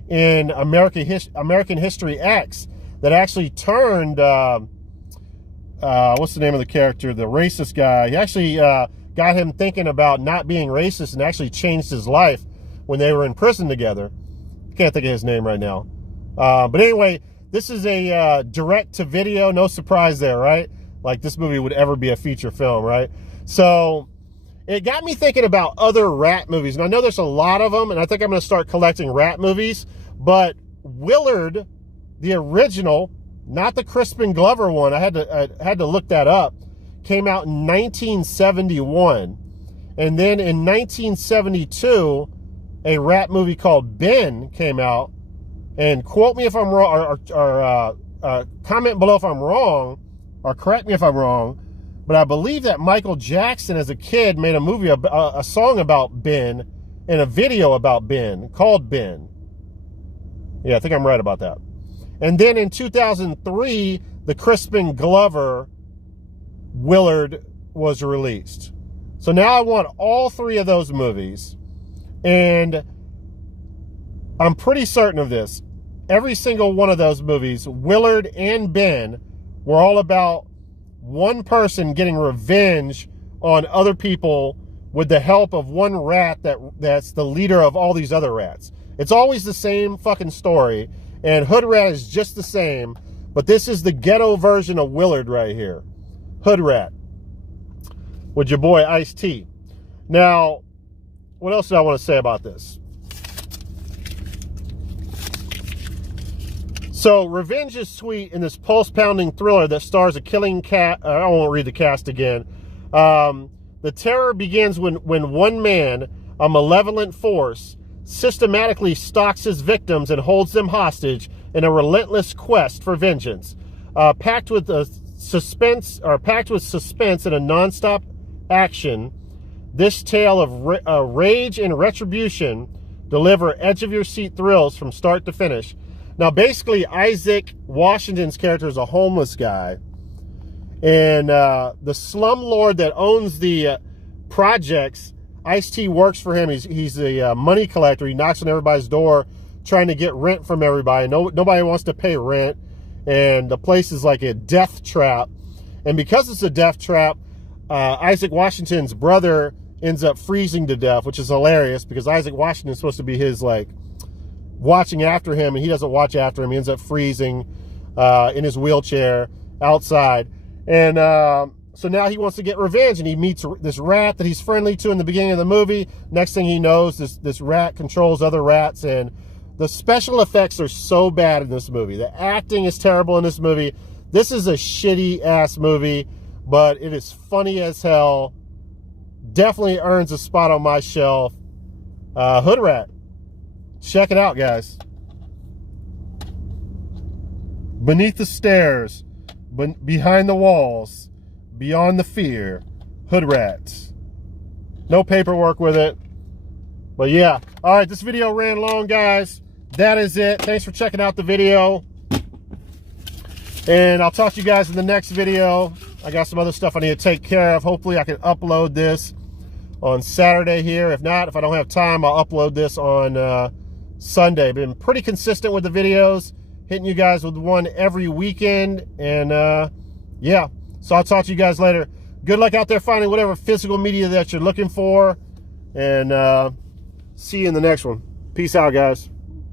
in American History X that actually turned, what's the name of the character? The racist guy. He actually got him thinking about not being racist and actually changed his life when they were in prison together. Can't think of his name right now. But anyway, this is a direct-to-video. No surprise there, right? Like this movie would ever be a feature film, right? So it got me thinking about other rat movies. And I know there's a lot of them, and I think I'm going to start collecting rat movies. But Willard, the original, not the Crispin Glover one, I had to look that up, came out in 1971. And then in 1972, a rat movie called Ben came out. And quote me if I'm wrong, or comment below if I'm wrong, or correct me if I'm wrong, but I believe that Michael Jackson as a kid made a movie, a song about Ben, and a video about Ben, called Ben. Yeah, I think I'm right about that. And then in 2003, the Crispin Glover Willard was released. So now I want all three of those movies, and I'm pretty certain of this. Every single one of those movies, Willard and Ben, were all about one person getting revenge on other people with the help of one rat that's the leader of all these other rats. It's always the same fucking story, and Hood Rat is just the same, but this is the ghetto version of Willard right here. Hood Rat with your boy Ice-T. Now, what else did I want to say about this? So, revenge is sweet in this pulse-pounding thriller that stars a killing cat. I won't read the cast again. The terror begins when one man, a malevolent force, systematically stalks his victims and holds them hostage in a relentless quest for vengeance. Packed with suspense and a non-stop action, this tale of rage and retribution deliver edge-of-your-seat thrills from start to finish. Now, basically, Isaac Washington's character is a homeless guy. And the slumlord that owns the projects, Ice-T works for him. He's a money collector. He knocks on everybody's door trying to get rent from everybody. Nobody wants to pay rent. And the place is like a death trap. And because it's a death trap, Isaac Washington's brother ends up freezing to death, which is hilarious because Isaac Washington is supposed to be his, like, watching after him, and he doesn't watch after him. He ends up freezing in his wheelchair outside. And so now he wants to get revenge, and he meets this rat that he's friendly to in the beginning of the movie. Next thing he knows, this rat controls other rats, and the special effects are so bad in this movie. The acting is terrible in this movie. This is a shitty-ass movie, but it is funny as hell. Definitely earns a spot on my shelf. Hood Rat. Check it out, guys. Beneath the stairs, behind the walls, beyond the fear, hood rats. No paperwork with it. But yeah. All right, this video ran long, guys. That is it. Thanks for checking out the video. And I'll talk to you guys in the next video. I got some other stuff I need to take care of. Hopefully I can upload this on Saturday here. If not, if I don't have time, I'll upload this on Sunday. Been pretty consistent with the videos, hitting you guys with one every weekend. And yeah, so I'll talk to you guys later. Good luck out there finding whatever physical media that you're looking for. And see you in the next one. Peace out, guys.